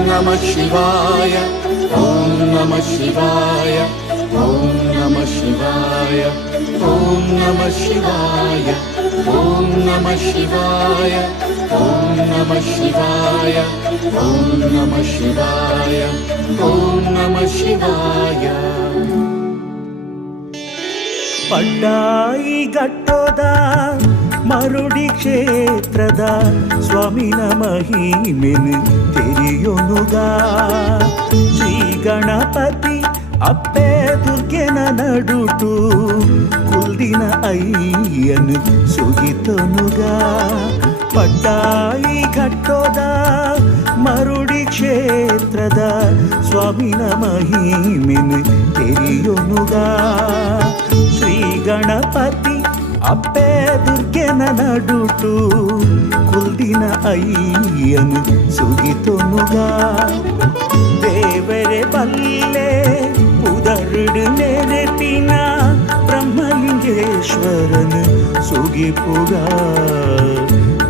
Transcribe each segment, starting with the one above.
नमः शिवाय ॐ नमः शिवाय ॐ नमः शिवाय ॐ नमः शिवाय ॐ नमः शिवाय ॐ नमः शिवाय ॐ नमः शिवाय ॐ नमः शिवाय। ಪಡ್ಡಾಯಿ ಘಟ್ಟದ ಮರುಡಿ ಕ್ಷೇತ್ರದ ಸ್ವಾಮಿನ ಮಹಿಮೆನು ತೆರೆಯೊನುಗ ಶ್ರೀ ಗಣಪತಿ ಅಪ್ಪೆ ದುರ್ಗೆನ ನಡುಟು ಕುಲ್ದಿನ ಅಯ್ಯನು ಸುಗಿತೊನುಗ ಪಡ್ಡಾಯಿ ಘಟ್ಟದ ಮರುಡಿ ಕ್ಷೇತ್ರದ ಸ್ವಾಮಿನ ಮಹಿಮೆನು ತೆರೆಯೊನುಗ ಶ್ರೀ ಗಣಪತಿ ಅಪ್ಪೆ ದುರ್ಗೆನ ನಡುಟು ಕುಲ್ದಿನ ಅಯ್ಯನು ಸುಗಿತೊನುಗ ದೇವರೇ ಬಲ್ಲೆ ಉದರುಡು ನೆರೆಪಿನ ಬ್ರಹ್ಮಲಿಂಗೇಶ್ವರನು ಸುಗಿಪುಗ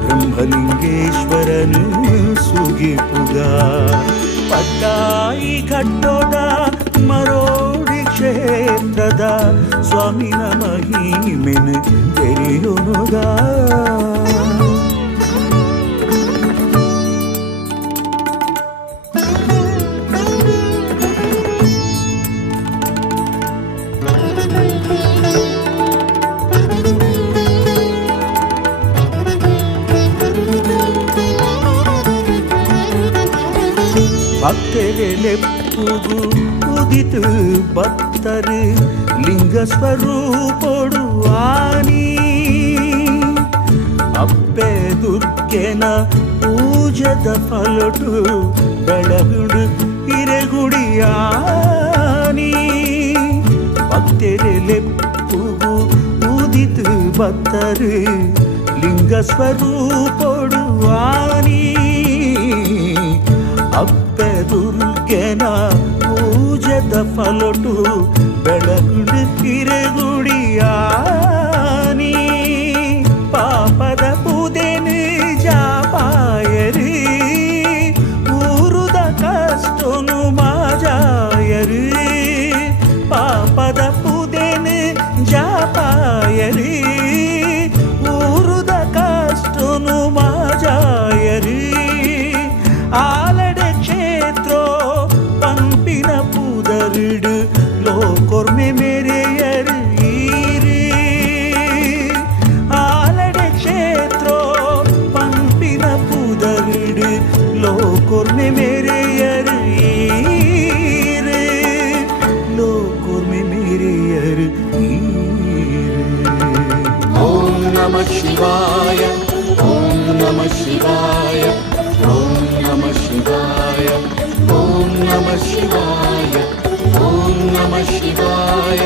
ಬ್ರಹ್ಮಲಿಂಗೇಶ್ವರನು ಸುಗಿಪುಗ ಪಡ್ಡಾಯಿ ಘಟ್ಟದ ಮರೋಡಿ ಕ್ಷೇತ್ರದ ಸ್ವಾಮಿನ ಮಹಿಮೆನು ತೆರೆಯೊನುಗ ಭಕ್ತರೆಲೆಪ್ಪುಗು ಉದಿತು ಭಕ್ತರು ಲಿಂಗ ಸ್ವರೂಪೊಡು ಆನಿ ಅಪ್ಪೆ ದುರ್ಗೆನ ಪೂಜದ ಫಲಟು ಬೆಳಗುಡು ಹಿರೆಗುಡಿಯಾನಿ ಭಕ್ತರೆಲೆಪ್ಪುಗು ಉದಿತು ಭಕ್ತರು ಲಿಂಗ ಸ್ವರೂಪೊಡು ಆನಿ ಅಪ್ಪೆ ದುರ್ಗೆನ ಪೂಜದ ಫಲಟು ಬೆಳಗುಡು ಹಿರೆಗುಡಿಯಾನಿ ಪಾಪದ ಪೂದೆನು ಜಾಪಾಯರಿ ಊರುದ ಕಷ್ಟನು ಮಾಜಾಯರಿ ಪಾಪದ ಪೂದೆನು ಜಾಪಾಯರಿ ಊರುದ ಕಷ್ಟನು ಮಾಜಾಯರಿ ಆಲಡೆ ಕ್ಷೇತ್ರೋ ಪಂಪಿನ ಪೂದರಿಡು ಲೋಕೊರ್ಮೆ ಮೇರೆಯರು ಈರಿ ಆಲಡೆ ಕ್ಷೇತ್ರೋ ಪಂಪಿನ ಪೂದರಿಡು ಲೋಕೊರ್ಮೆ ಮೇರೆಯರು ಈರಿ ಲೋಕೊರ್ಮೆ ಮೇರೆಯರು ಈರಿ ಓಂ ನಮಃ ಶಿವಾಯ ಓಂ ನಮಃ ಶಿವಾಯ ಓಂ ನಮಃ ಶಿವಾಯ ಓಂ ನಮಃ ಶಿವಾಯ ಓಂ ನಮಃ ಶಿವಾಯ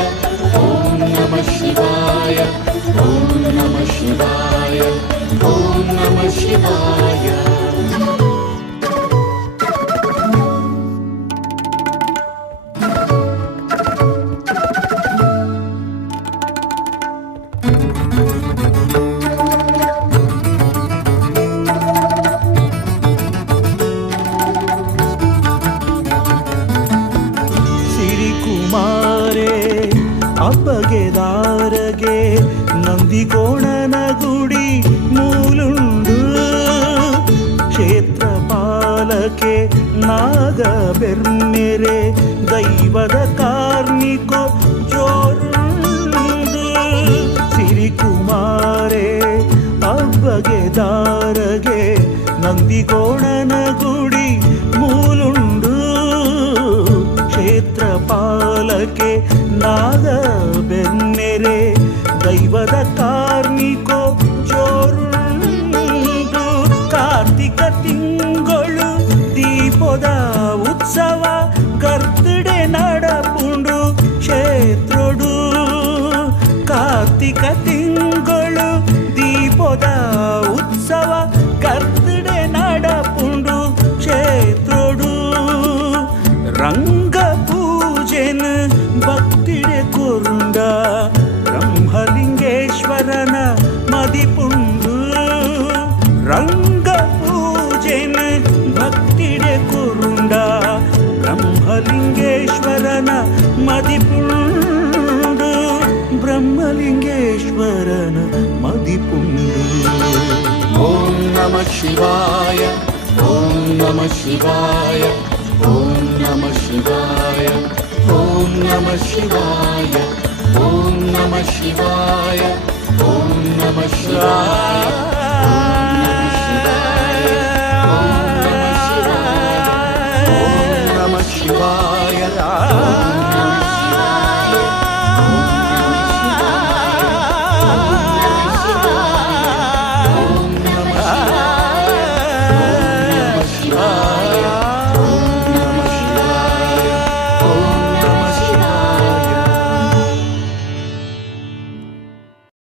ಓಂ ನಮಃ ಶಿವಾಯ ಓಂ ನಮಃ ಶಿವಾಯ ಓಂ ನಮಃ ಶಿವಾಯ। ಅಬ್ಬಗೆದಾರಗೆ ನಂದಿಕೋಣನ ಗುಡಿ ಮೂಲುಂಡು ಕ್ಷೇತ್ರ ಪಾಲಕೆ ನಾಗ ಬೆರ್ಮೆರೆ ದೈವದ ಕಾರ್ಮಿಕೋ ಜೋರುಂಡು ಸಿರಿಕುಮಾರೇ ಅಬ್ಬಗೆದಾರಗೆ ನಂದಿಕೋಣನ ಗುಡಿ ಮೂಲುಂಡು ಕ್ಷೇತ್ರ ಪಾಲಕೆ ನಾಗ ಬೆನ್ನೆರೆ ದೈವದ ಕಾರ್ಮಿಕೋ ಜೋರುಂಡು ಕಾರ್ತಿಕ ತಿಂಗಳು ದೀಪದ ಉತ್ಸವ ಗರ್ತಿಡೆ ನಡಪುಂಡು ಕ್ಷೇತ್ರಡು ಕಾರ್ತಿಕ ತಿಂಗಳು ದೀಪದ ಉತ್ಸವ ಗರ್ತಿಡೆ ನಡಪುಂಡು ಕ್ಷೇತ್ರಡು ರಂಗ ಪೂಜೆನ್ ಭಕ್ತಿಡೆ ಕೊರುಂಡ ಬ್ರಹ್ಮಲಿಂಗೇಶ್ವರನ ಮದಿಪುಂಡು ರಂಗ ಪೂಜೆನ್ മതിപ്പുണ്ട് ബ്രഹ്മലിംഗേശ്വരൻ മതിപ്പുണ്ട്. ഓം നമ ശിവായ, ഓം നമ ശിവായ, ഓം നമ ശിവായ, ഓം നമ ശിവായ, ഓം നമ ശിവായ, ഓം നമ ശിവായ.